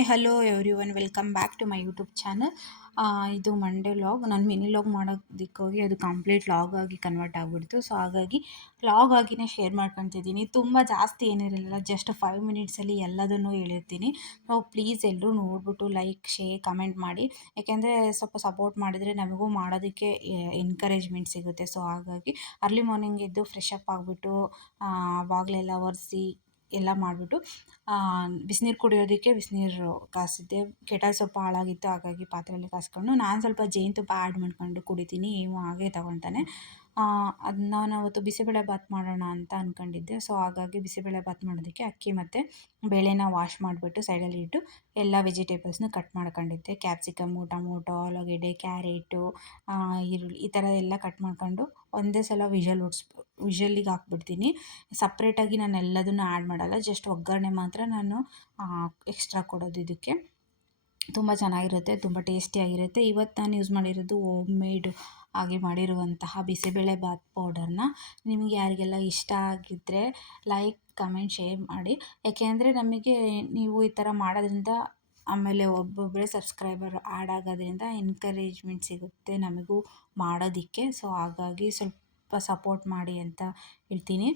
Hi hello everyone welcome back to my YouTube channel. ಇದು Monday vlog. ನಾನು mini vlog ಮಾಡೋದಕ್ಕೋಗಿ ಅದು complete vlog ಆಗಿ convert ಆಗಿಬಿಡ್ತು. ಸೊ ಹಾಗಾಗಿ ವ್ಲಾಗ್ ಆಗಿನೇ ಶೇರ್ ಮಾಡ್ಕೊತಿದ್ದೀನಿ. ತುಂಬ ಜಾಸ್ತಿ ಏನಿರಲಿಲ್ಲ, ಜಸ್ಟ್ 5 ಮಿನಿಟ್ಸಲ್ಲಿ ಎಲ್ಲದನ್ನೂ ಹೇಳಿರ್ತೀನಿ. ಸೊ ಪ್ಲೀಸ್ ಎಲ್ಲರೂ ನೋಡಿಬಿಟ್ಟು ಲೈಕ್, ಶೇರ್, ಕಮೆಂಟ್ ಮಾಡಿ. ಯಾಕೆಂದರೆ ಸ್ವಲ್ಪ ಸಪೋರ್ಟ್ ಮಾಡಿದರೆ ನಮಗೂ ಮಾಡೋದಕ್ಕೆ ಎನ್ಕರೇಜ್ಮೆಂಟ್ ಸಿಗುತ್ತೆ. ಸೊ ಹಾಗಾಗಿ ಅರ್ಲಿ ಮಾರ್ನಿಂಗ್ ಎದ್ದು ಫ್ರೆಶ್ ಅಪ್ ಆಗಿಬಿಟ್ಟು ಬಾಗಿಲೆಲ್ಲ ಒರೆಸಿ ಎಲ್ಲ ಮಾಡಿಬಿಟ್ಟು ಬಿಸಿನೀರು ಕುಡಿಯೋದಕ್ಕೆ ಬಿಸಿನೀರು ಕಾಸಿದ್ದೆ. ಕೆಟಲ್ ಸ್ವಲ್ಪ ಹಾಳಾಗಿತ್ತು, ಹಾಗಾಗಿ ಪಾತ್ರೆಯಲ್ಲಿ ಕಾಸ್ಕೊಂಡು ನಾನು ಸ್ವಲ್ಪ ಜೇನುತುಪ್ಪ ಆ್ಯಡ್ ಮಾಡ್ಕೊಂಡು ಕುಡಿತೀನಿ. ಏನು ಹಾಗೆ ತಗೊತಾನೆ. ಅದು ನಾನು ಅವತ್ತು ಬಿಸಿಬೇಳೆ ಬಾತ್ ಮಾಡೋಣ ಅಂತ ಅಂದ್ಕೊಂಡಿದ್ದೆ. ಸೊ ಹಾಗಾಗಿ ಬಿಸಿಬೇಳೆ ಬಾತ್ ಮಾಡೋದಕ್ಕೆ ಅಕ್ಕಿ ಮತ್ತು ಬೇಳೆನ ವಾಶ್ ಮಾಡಿಬಿಟ್ಟು ಸೈಡಲ್ಲಿ ಇಟ್ಟು ಎಲ್ಲ ವೆಜಿಟೇಬಲ್ಸ್ನ ಕಟ್ ಮಾಡ್ಕೊಂಡಿದ್ದೆ. ಕ್ಯಾಪ್ಸಿಕಮ್ಮು, ಟೊಮೊಟೊ, ಆಲೂಗೆಡ್ಡೆ, ಕ್ಯಾರೆಟು, ಈರುಳ್ಳಿ ಈ ಥರ ಎಲ್ಲ ಕಟ್ ಮಾಡ್ಕೊಂಡು ಒಂದೇ ಸಲ ವಿಷಲ್ಲಿಗೆ ಹಾಕ್ಬಿಡ್ತೀನಿ. ಸಪ್ರೇಟಾಗಿ ನಾನು ಎಲ್ಲದನ್ನು ಆ್ಯಡ್ ಮಾಡಲ್ಲ, ಜಸ್ಟ್ ಒಗ್ಗರಣೆ ಮಾತ್ರ ನಾನು ಎಕ್ಸ್ಟ್ರಾ ಕೊಡೋದು. ಇದಕ್ಕೆ ತುಂಬ ಚೆನ್ನಾಗಿರುತ್ತೆ, ತುಂಬ ಟೇಸ್ಟಿಯಾಗಿರುತ್ತೆ. ಇವತ್ತು ನಾನು ಯೂಸ್ ಮಾಡಿರೋದು ಹೋಮ್ ಮೇಡ್ ಆಗಿ ಮಾಡಿರುವಂತಹ ಬಿಸಿಬೇಳೆ ಬಾತ್ ಪೌಡರ್ನ. ನಿಮಗೆ ಯಾರಿಗೆಲ್ಲ ಇಷ್ಟ ಆಗಿದ್ದರೆ ಲೈಕ್, ಕಮೆಂಟ್, ಶೇರ್ ಮಾಡಿ. ಯಾಕೆಂದರೆ ನಮಗೆ ನೀವು ಈ ಥರ ಮಾಡೋದ್ರಿಂದ ಆಮೇಲೆ ಒಬ್ಬೊಬ್ಬರೇ ಸಬ್ಸ್ಕ್ರೈಬರ್ ಆ್ಯಡ್ ಆಗೋದ್ರಿಂದ ಎನ್ಕರೇಜ್ಮೆಂಟ್ ಸಿಗುತ್ತೆ ನಮಗೂ ಮಾಡೋದಕ್ಕೆ. ಸೊ ಹಾಗಾಗಿ ಸ್ವಲ್ಪ ಸಪೋರ್ಟ್ ಮಾಡಿ ಅಂತ ಹೇಳ್ತೀನಿ.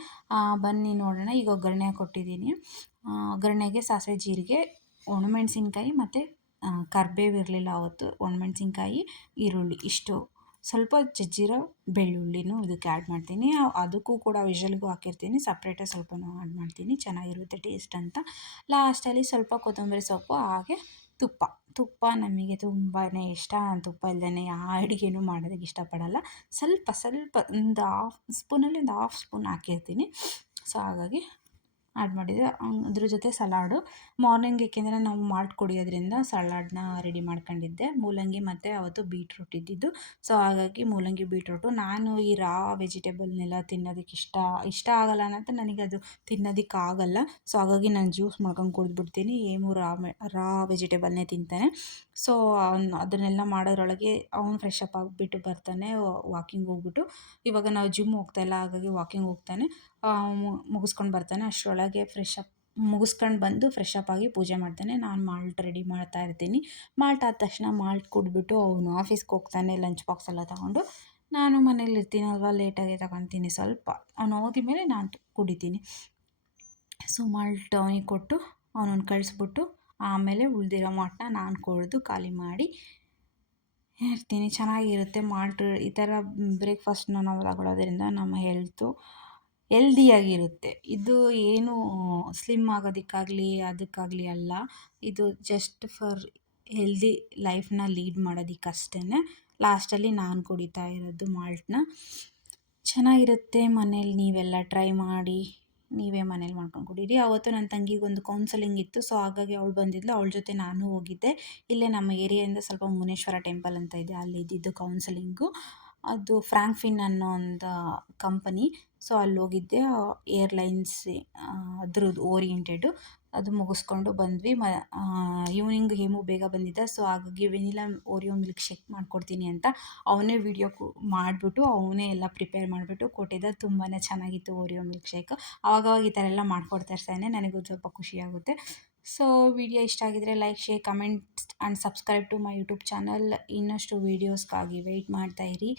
ಬನ್ನಿ ನೋಡೋಣ. ಈಗ ಒಗ್ಗರಣೆ ಕೊಟ್ಟಿದ್ದೀನಿ. ಒಗ್ಗರಣೆಗೆ ಸಾಸಿವೆ, ಜೀರಿಗೆ, ಒಣಮೆಣಸಿನ್ಕಾಯಿ ಮತ್ತು ಕರಿಬೇವು ಇರಲಿಲ್ಲ ಅವತ್ತು. ಒಣಮೆಣಸಿನ್ಕಾಯಿ, ಈರುಳ್ಳಿ ಇಷ್ಟು, ಸ್ವಲ್ಪ ಜಜ್ಜಿರೋ ಬೆಳ್ಳುಳ್ಳಿನೂ ಇದಕ್ಕೆ ಆ್ಯಡ್ ಮಾಡ್ತೀನಿ. ಅದಕ್ಕೂ ಕೂಡ ವಿಷಲ್ಗೂ ಹಾಕಿರ್ತೀನಿ, ಸಪ್ರೇಟಾಗಿ ಸ್ವಲ್ಪನೂ ಆ್ಯಡ್ ಮಾಡ್ತೀನಿ, ಚೆನ್ನಾಗಿರುತ್ತೆ ಟೇಸ್ಟ್ ಅಂತ. ಲಾಸ್ಟಲ್ಲಿ ಸ್ವಲ್ಪ ಕೊತ್ತಂಬರಿ ಸೊಪ್ಪು, ಹಾಗೆ ತುಪ್ಪ ನಮಗೆ ತುಂಬಾ ಇಷ್ಟ. ನಾನು ತುಪ್ಪ ಇಲ್ಲದೇ ಯಾವ ಅಡುಗೆನೂ ಮಾಡೋದಕ್ಕೆ ಇಷ್ಟಪಡಲ್ಲ. ಸ್ವಲ್ಪ ಒಂದು ಹಾಫ್ ಸ್ಪೂನ್ ಹಾಕಿರ್ತೀನಿ. ಸೊ ಹಾಗಾಗಿ ಆ್ಯಡ್ ಮಾಡಿದೆ. ಅದ್ರ ಜೊತೆ ಸಲಾಡು ಮಾರ್ನಿಂಗ್, ಏಕೆಂದರೆ ನಾವು ಮಾಲ್ಟ್ ಕುಡಿಯೋದ್ರಿಂದ ಸಲಾಡ್ನ ರೆಡಿ ಮಾಡ್ಕೊಂಡಿದ್ದೆ. ಮೂಲಂಗಿ ಮತ್ತು ಅವತ್ತು ಬೀಟ್ರೂಟ್ ಇದ್ದಿದ್ದು. ಸೊ ಹಾಗಾಗಿ ಮೂಲಂಗಿ, ಬೀಟ್ರೂಟು. ನಾನು ಈ ರಾ ವೆಜಿಟೇಬಲ್ನೆಲ್ಲ ತಿನ್ನೋದಕ್ಕೆ ಇಷ್ಟ ಆಗಲ್ಲ ಅನ್ನೋದು, ನನಗದು ತಿನ್ನೋದಕ್ಕಾಗಲ್ಲ. ಸೊ ಹಾಗಾಗಿ ನಾನು ಜ್ಯೂಸ್ ಮಾಡ್ಕೊಂಡು ಕುಡಿದ್ಬಿಡ್ತೀನಿ. ಏನು ರಾ ವೆಜಿಟೇಬಲ್ನೇ ತಿಂತಾನೆ. ಸೊ ಅದನ್ನೆಲ್ಲ ಮಾಡೋದ್ರೊಳಗೆ ಅವನು ಫ್ರೆಶ್ ಅಪ್ ಆಗಿಬಿಟ್ಟು ಬರ್ತಾನೆ, ವಾಕಿಂಗ್ ಹೋಗ್ಬಿಟ್ಟು. ಇವಾಗ ನಾವು ಜಿಮ್ ಹೋಗ್ತಾಯಿಲ್ಲ, ಹಾಗಾಗಿ ವಾಕಿಂಗ್ ಹೋಗ್ತಾನೆ. ಮುಗಿಸ್ಕೊಂಡು ಬರ್ತಾನೆ. ಅಷ್ಟರೊಳಗೆ ಮುಗಿಸ್ಕೊಂಡು ಬಂದು ಫ್ರೆಶ್ ಅಪ್ ಆಗಿ ಪೂಜೆ ಮಾಡ್ತಾನೆ. ನಾನು ಮಾಲ್ಟ್ ರೆಡಿ ಮಾಡ್ತಾ ಇರ್ತೀನಿ. ಮಾಲ್ಟ್ ಆದ ತಕ್ಷಣ ಮಾಲ್ಟ್ ಕುಡಿದ್ಬಿಟ್ಟು ಅವನು ಆಫೀಸ್ಗೆ ಹೋಗ್ತಾನೆ, ಲಂಚ್ ಬಾಕ್ಸ್ ಎಲ್ಲ ತಗೊಂಡು. ನಾನು ಮನೇಲಿ ಇರ್ತೀನಲ್ವ, ಲೇಟಾಗಿ ತಗೊತೀನಿ ಸ್ವಲ್ಪ. ಅವನು ಹೋಗಿದ ಮೇಲೆ ನಾನು ಕುಡಿತೀನಿ. ಸೊ ಮಾಲ್ಟ್ ಅವನಿಗೆ ಕೊಟ್ಟು ಅವನನ್ನು ಕಳಿಸ್ಬಿಟ್ಟು ಆಮೇಲೆ ಉಳಿದಿರೋ ಮಾಲ್ಟನ್ನ ನಾನು ಕುಡಿದು ಖಾಲಿ ಮಾಡಿ ಇರ್ತೀನಿ. ಚೆನ್ನಾಗಿರುತ್ತೆ ಮಾಲ್ಟ್. ಈ ಥರ ಬ್ರೇಕ್ಫಾಸ್ಟ್ನ ನಾವು ತಗೊಳ್ಳೋದ್ರಿಂದ ನಮ್ಮ ಹೆಲ್ದಿಯಾಗಿರುತ್ತೆ. ಇದು ಏನು ಸ್ಲಿಮ್ ಆಗೋದಕ್ಕಾಗಲಿ ಅದಕ್ಕಾಗಲಿ ಅಲ್ಲ, ಇದು ಜಸ್ಟ್ ಫಾರ್ ಹೆಲ್ದಿ ಲೈಫ್ನ ಲೀಡ್ ಮಾಡೋದಕ್ಕಷ್ಟೇ. ಲಾಸ್ಟಲ್ಲಿ ನಾನು ಕುಡಿತಾ ಇರೋದು ಮಾಲ್ಟ್ನ. ಚೆನ್ನಾಗಿರುತ್ತೆ. ಮನೇಲಿ ನೀವೆಲ್ಲ ಟ್ರೈ ಮಾಡಿ, ನೀವೇ ಮನೇಲಿ ಮಾಡ್ಕೊಂಡು ಕುಡೀರಿ. ಅವತ್ತು ನನ್ನ ತಂಗಿಗೊಂದು ಕೌನ್ಸಲಿಂಗ್ ಇತ್ತು. ಸೊ ಹಾಗಾಗಿ ಅವಳು ಬಂದಿದ್ಲು, ಅವಳ ಜೊತೆ ನಾನು ಹೋಗಿದ್ದೆ. ಇಲ್ಲೇ ನಮ್ಮ ಏರಿಯಾದಿಂದ ಸ್ವಲ್ಪ ಮುನೇಶ್ವರ ಟೆಂಪಲ್ ಅಂತ ಇದೆ, ಅಲ್ಲಿ ಇದ್ದಿದ್ದು ಕೌನ್ಸಲಿಂಗು. ಅದು ಫ್ರಾಂಕ್ಫಿನ್ ಅನ್ನೋ ಒಂದು ಕಂಪನಿ. ಸೊ ಅಲ್ಲಿ ಹೋಗಿದ್ದೆ. ಏರ್ಲೈನ್ಸ್ ಅದ್ರದ್ದು ಓರಿಯೆಂಟೆಡು. ಅದು ಮುಗಿಸ್ಕೊಂಡು ಬಂದ್ವಿ. ಈವ್ನಿಂಗ್ ಹೇಮು ಬೇಗ ಬಂದಿದ್ದ. ಸೊ ಹಾಗಾಗಿ ವೆನಿಲಾ ಓರಿಯೋ ಮಿಲ್ಕ್ ಶೇಕ್ ಮಾಡಿಕೊಡ್ತೀನಿ ಅಂತ ಅವನೇ ವಿಡಿಯೋ ಮಾಡಿಬಿಟ್ಟು ಅವನೇ ಎಲ್ಲ ಪ್ರಿಪೇರ್ ಮಾಡಿಬಿಟ್ಟು ಕೊಟ್ಟಿದ್ದ. ತುಂಬಾ ಚೆನ್ನಾಗಿತ್ತು ಓರಿಯೋ ಮಿಲ್ಕ್ ಶೇಕ್. ಆವಾಗವಾಗ ಈ ಥರ ಎಲ್ಲ ಮಾಡಿಕೊಡ್ತಾ ಇರ್ತಾನೆ, ನನಗೂ ಸ್ವಲ್ಪ ಖುಷಿಯಾಗುತ್ತೆ. ಸೊ ವಿಡಿಯೋ ಇಷ್ಟ ಆಗಿದರೆ like, share, comment and subscribe to my YouTube channel. ಇನ್ನಷ್ಟು ವೀಡಿಯೋಸ್ಗಾಗಿ ವೆಯ್ಟ್ ಮಾಡ್ತಾಯಿರಿ.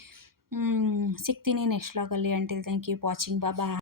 ಸಿಗ್ತೀನಿ ನೆಕ್ಸ್ಟ್ ವ್ಲಾಗಲ್ಲಿ. Until then keep watching. ಬಾಯ್.